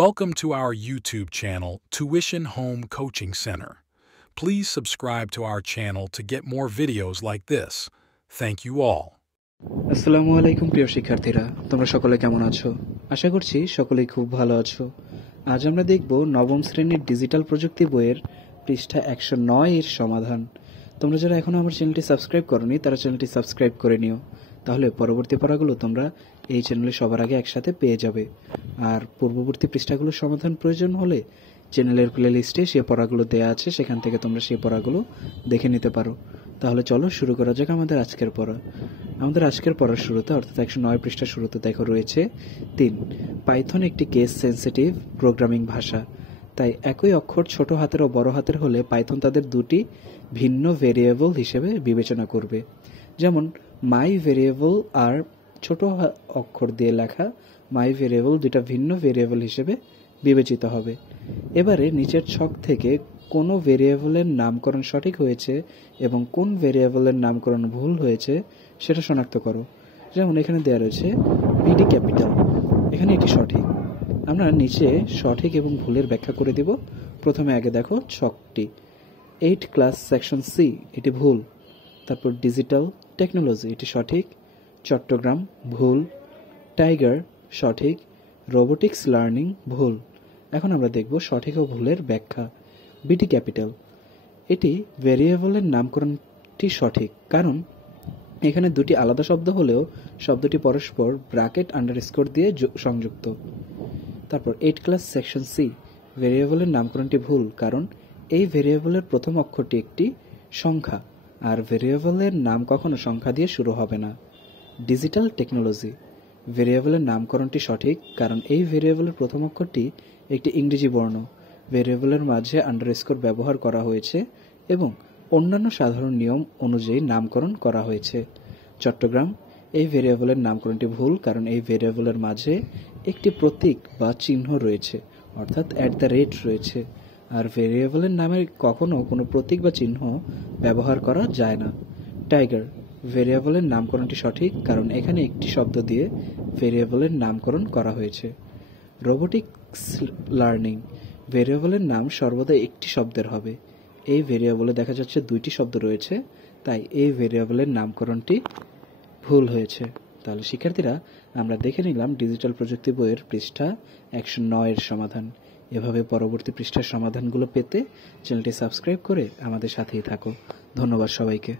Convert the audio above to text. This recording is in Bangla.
Welcome to our YouTube channel, Tuition Home Coaching Center. Please subscribe to our channel to get more videos like this. Thank you all. আসসালামু আলাইকুম প্রিয় শিক্ষার্থীরা, তোমরা সকলে কেমন আছো? আশা করছি সকলেই খুব ভালো আছো। আজ আমরা দেখব নবম শ্রেণীর ডিজিটাল প্রযুক্তি বইয়ের পৃষ্ঠা 109 এর সমাধান। তোমরা যারা এখনো আমার চ্যানেলটি সাবস্ক্রাইব করোনি তারা চ্যানেলটি সাবস্ক্রাইব করে নিও, তাহলে পরবর্তী পড়াগুলো তোমরা এই চ্যানেলে সবার আগে একসাথে পেয়ে যাবে। আর পূর্ববর্তী পৃষ্ঠাগুলোর সমাধান প্রয়োজন হলে চ্যানেলের প্লেলিস্টে সেই পড়াগুলো দেওয়া আছে, সেখান থেকে তোমরা সেই পড়াগুলো দেখে নিতে পারো। তাহলে চলো শুরু করা যাক আমাদের আজকের পড়া। আমাদের আজকের পড়ার শুরুতে অর্থাৎ 109 পৃষ্ঠার শুরুতে দেখো রয়েছে 3, পাইথন একটি কেস সেন্সিটিভ প্রোগ্রামিং ভাষা। তাই একই অক্ষর ছোট হাতের ও বড় হাতের হলে পাইথন তাদের দুটি ভিন্ন ভেরিয়েবল হিসেবে বিবেচনা করবে। যেমন মাই ভেরিয়েবল আর ছোট অক্ষর দিয়ে লেখা মাই ভেরিয়েবল দুটা ভিন্ন ভেরিয়েবল হিসেবে বিবেচিত হবে। এবারে নিচের ছক থেকে কোন ভেরিয়েবলের নামকরণ সঠিক হয়েছে এবং কোন ভেরিয়েবলের নামকরণ ভুল হয়েছে সেটা শনাক্ত করো। যেমন এখানে দেওয়া রয়েছে বিডি ক্যাপিটাল, এখানে এটি সঠিক। আমরা নিচে সঠিক এবং ভুলের ব্যাখ্যা করে দিব। প্রথমে আগে দেখো ছকটি, 8 ক্লাস সেকশন সি এটি ভুল। তারপর ডিজিটাল টেকনোলজি এটি সঠিক, চট্টগ্রাম ভুল, টাইগার সঠিক, রোবোটিক্স লার্নিং ভুল। এখন আমরা দেখব সঠিক ও ভুলের ব্যাখ্যা। বিটি ক্যাপিটাল এটি ভেরিয়েবলের নামকরণটি সঠিক, কারণ এখানে দুটি আলাদা শব্দ হলেও শব্দটি পরস্পর ব্র্যাকেট আন্ডারস্কোর দিয়ে সংযুক্ত। তারপর 8 ক্লাস সেকশন সি ভেরিয়েবলের নামকরণটি ভুল, কারণ এই ভেরিয়েবলের প্রথম অক্ষরটি একটি সংখ্যা, আর ভেরিয়েবলের নাম কখনো সংখ্যা দিয়ে শুরু হবে না। ডিজিটাল টেকনোলজি ভেরিয়েবলের নামকরণটি সঠিক, কারণ এই ভেরিয়েবলের প্রথম অক্ষরটি একটি ইংরেজি বর্ণ, ভেরিয়েবলের মাঝে আন্ডারস্কোর ব্যবহার করা হয়েছে এবং অন্যান্য সাধারণ নিয়ম অনুযায়ী নামকরণ করা হয়েছে। চট্টগ্রাম এই ভেরিয়েবলের নামকরণটি ভুল, কারণ এই ভেরিয়েবলের মাঝে একটি প্রতীক বা চিহ্ন রয়েছে, অর্থাৎ @ রয়েছে, আর ভেরিয়েবলের নামে কখনো কোনো প্রতীক বা চিহ্ন ব্যবহার করা যায় না। টাইগার ভেরিয়েবলের নামকরণটি সঠিক, কারণ এখানে একটি শব্দ দিয়ে ভেরিয়েবলের নামকরণ করা হয়েছে। রোবোটিক্স লার্নিং ভেরিয়েবলের নাম সর্বদা একটি শব্দের হবে। এই ভেরিয়েবলে দেখা যাচ্ছে দুইটি শব্দ রয়েছে, তাই এই ভেরিয়েবলের নামকরণটি ভুল হয়েছে। তাহলে শিক্ষার্থীরা, আমরা দেখে নিলাম ডিজিটাল প্রযুক্তি বইয়ের পৃষ্ঠা 109 এর সমাধান। এভাবে পরবর্তী পৃষ্ঠার সমাধানগুলো পেতে চ্যানেলটি সাবস্ক্রাইব করে আমাদের সাথেই থাকো। ধন্যবাদ সবাইকে।